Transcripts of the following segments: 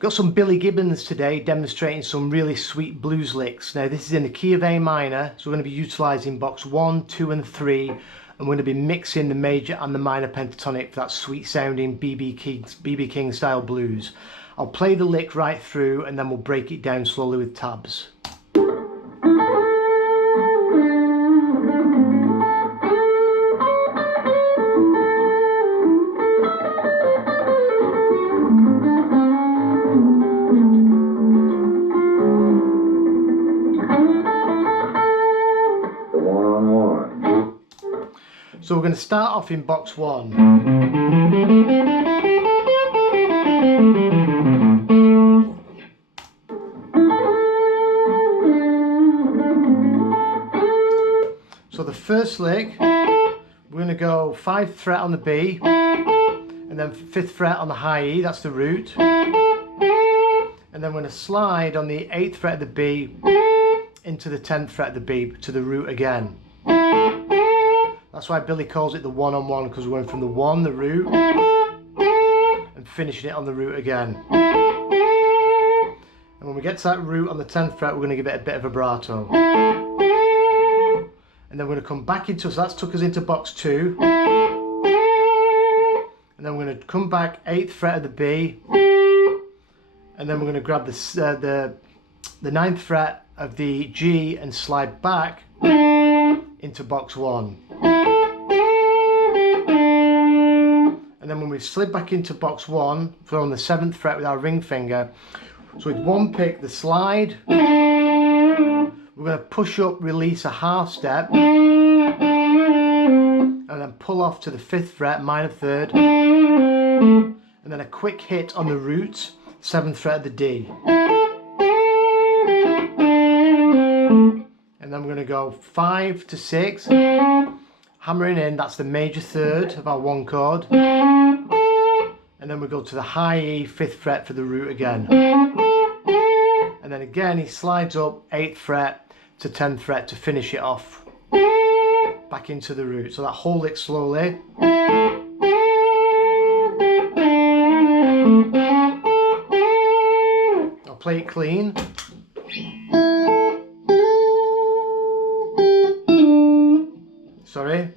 Got some Billy Gibbons today demonstrating some really sweet blues licks. Now this is in the key of A minor, so we're going to be utilising box 1, 2 and 3, and we're going to be mixing the major and the minor pentatonic for that sweet sounding B.B. King style blues. I'll play the lick right through and then we'll break it down slowly with tabs. So we're going to start off in box 1. So the first lick, we're going to go 5th fret on the B, and then 5th fret on the high E, that's the root. And then we're going to slide on the 8th fret of the B into the 10th fret of the B to the root again. That's why Billy calls it the one-on-one, because we're going from the 1, the root, and finishing it on the root again. And when we get to that root on the 10th fret, we're going to give it a bit of vibrato. And then we're going to come back into, so that's took us into box 2. And then we're going to come back 8th fret of the B. And then we're going to grab the 9th fret of the G and slide back into box 1. And then when we slid back into box 1, we're on the 7th fret with our ring finger. So with one pick, the slide, we're going to push up, release a half step, and then pull off to the 5th fret, minor 3rd, and then a quick hit on the root, 7th fret of the D. And then we're going to go 5 to 6, hammering in, that's the major 3rd of our 1 chord. And then we go to the high E, 5th fret for the root again. And then again he slides up 8th fret to 10th fret to finish it off. Back into the root. So that whole lick slowly. I'll play it clean. Sorry.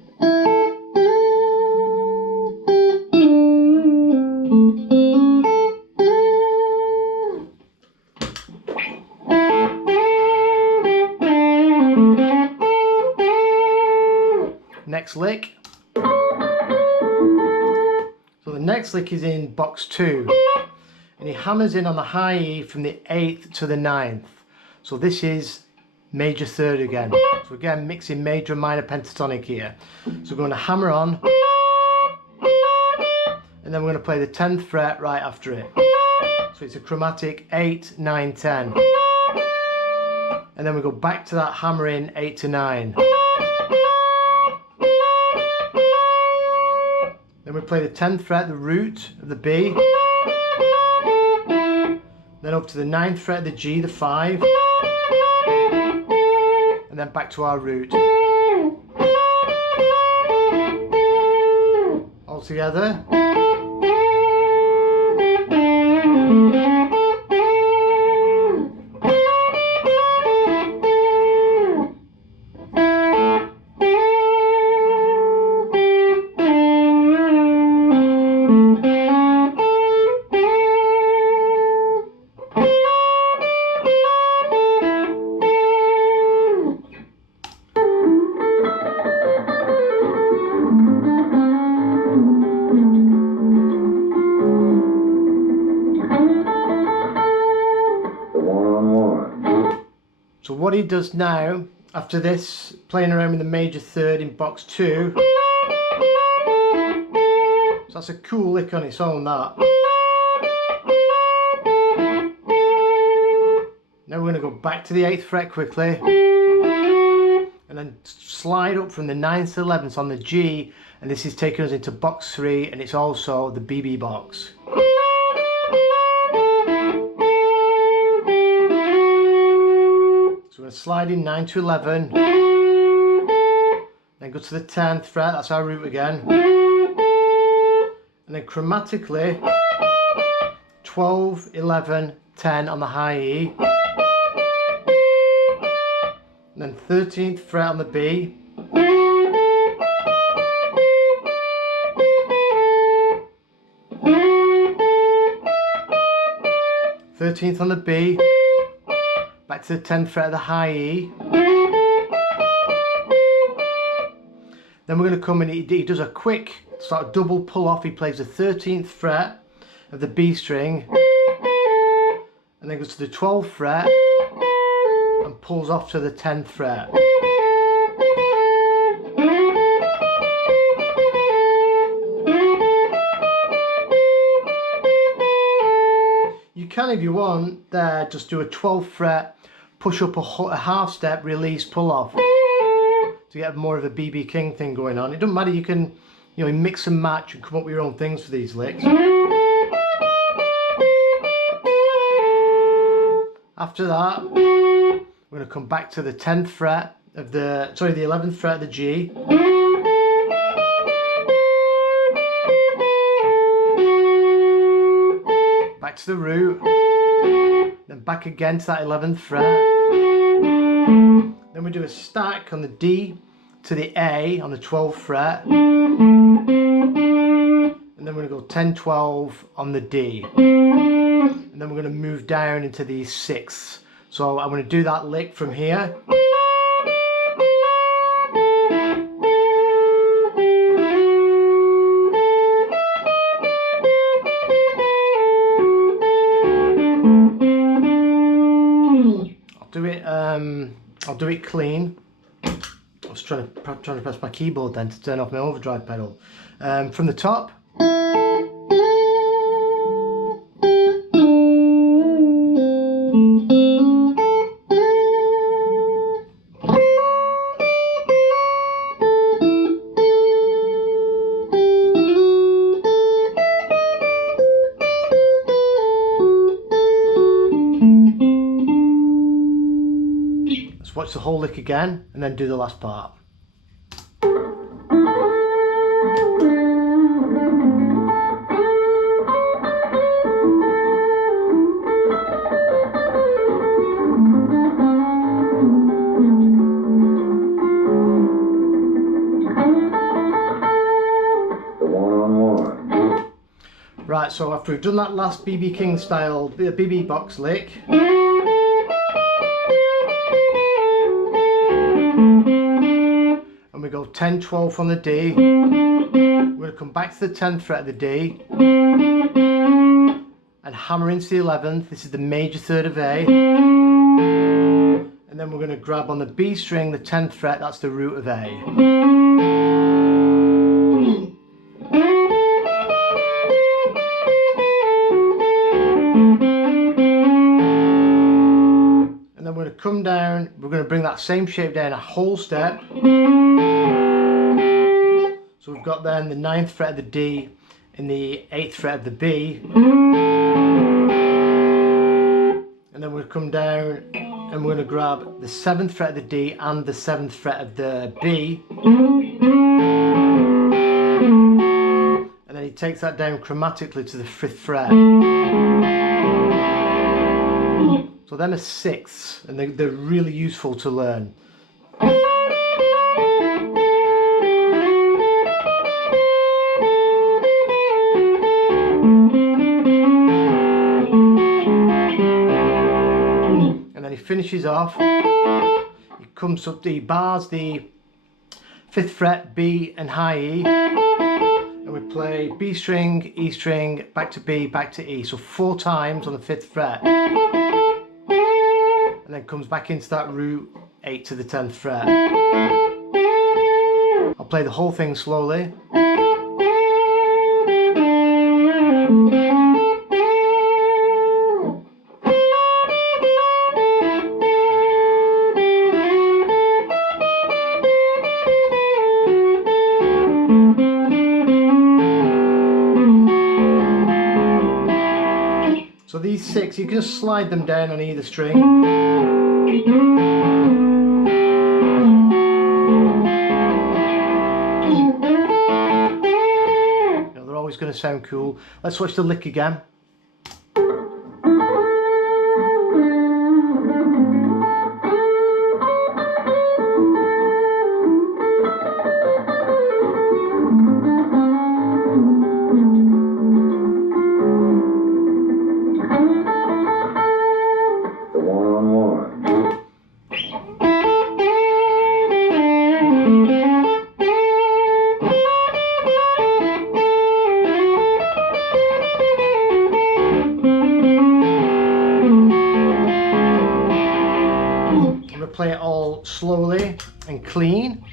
Next lick. So the next lick is in box 2, and he hammers in on the high E from the 8th to the 9th. So this is major 3rd again. So again, mixing major and minor pentatonic here. So we're going to hammer on, and then we're going to play the 10th fret right after it. So it's a chromatic 8, 9, 10. And then we go back to that hammer in 8 to 9. Then we play the 10th fret, the root of the B. Then up to the 9th fret of the G, the 5. And then back to our root. All together. So what he does now, after this, playing around with the major 3rd in box 2, so that's a cool lick on its own, that. Now we're going to go back to the 8th fret quickly, and then slide up from the 9th to 11th on the G, and this is taking us into box 3, and it's also the BB box. So we're going to slide in 9 to 11, then go to the 10th fret, that's our root again, and then chromatically 12, 11, 10 on the high E, and then 13th fret on the B, 13th on the B, back to the 10th fret of the high E. Then we're going to come in, he does a quick sort of double pull off. He plays the 13th fret of the B string and then goes to the 12th fret and pulls off to the 10th fret. You can, if you want, there just do a 12th fret, push up a half step, release, pull off to get more of a BB King thing going on. It doesn't matter, you can, you know, mix and match and come up with your own things for these licks. After that, we're going to come back to the 10th fret of the, sorry, the 11th fret of the G. Back to the root, then back again to that 11th fret. Then we do a stack on the D to the A on the 12th fret. And then we're going to go 10, 12 on the D. And then we're going to move down into these sixths. So I'm going to do that lick from here. I'll do it clean. I was trying to press my keyboard then to turn off my overdrive pedal. From the top. Watch the whole lick again and then do the last part. Right, so after we've done that last BB King style BB box lick, and we go 10, 12 on the D, we're going to come back to the 10th fret of the D and hammer into the 11th. This is the major third of A, and then we're going to grab on the B string, the 10th fret, that's the root of A. And then we're going to come down, we're going to bring that same shape down a whole step. So we've got then the 9th fret of the D and the 8th fret of the B. And then we'll come down and we're going to grab the 7th fret of the D and the 7th fret of the B. And then he takes that down chromatically to the 5th fret. So them are sixths, and they're really useful to learn. And then he finishes off, he comes up, he bars the 5th fret, B and high E, and we play B string, E string, back to B, back to E, so 4 times on the 5th fret. And then comes back into that root 8 to the 10th fret. I'll play the whole thing slowly. So these 6, you can just slide them down on either string. They're always going to sound cool. Let's watch the lick again. to play it all slowly and clean.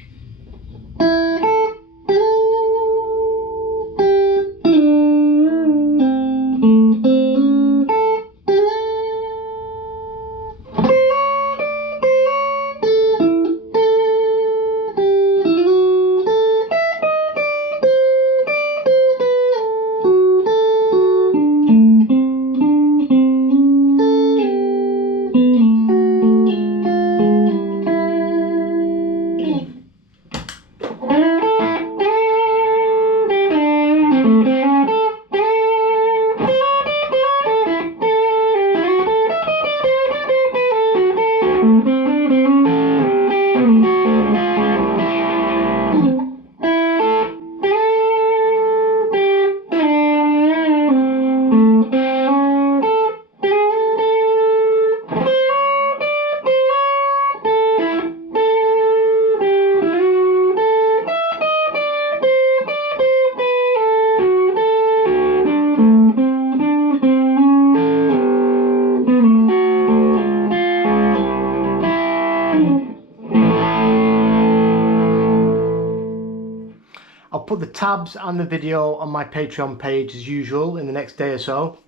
I'll put the tabs and the video on my Patreon page as usual in the next day or so.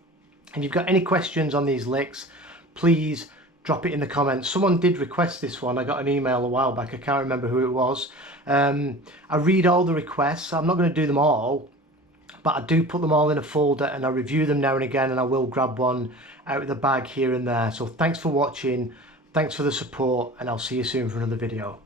If you've got any questions on these licks, please drop it in the comments. Someone did request this one. I got an email a while back. I can't remember who it was. I read all the requests. I'm not going to do them all, but I do put them all in a folder and I review them now and again, and I will grab one out of the bag here and there. So thanks for watching. Thanks for the support, and I'll see you soon for another video.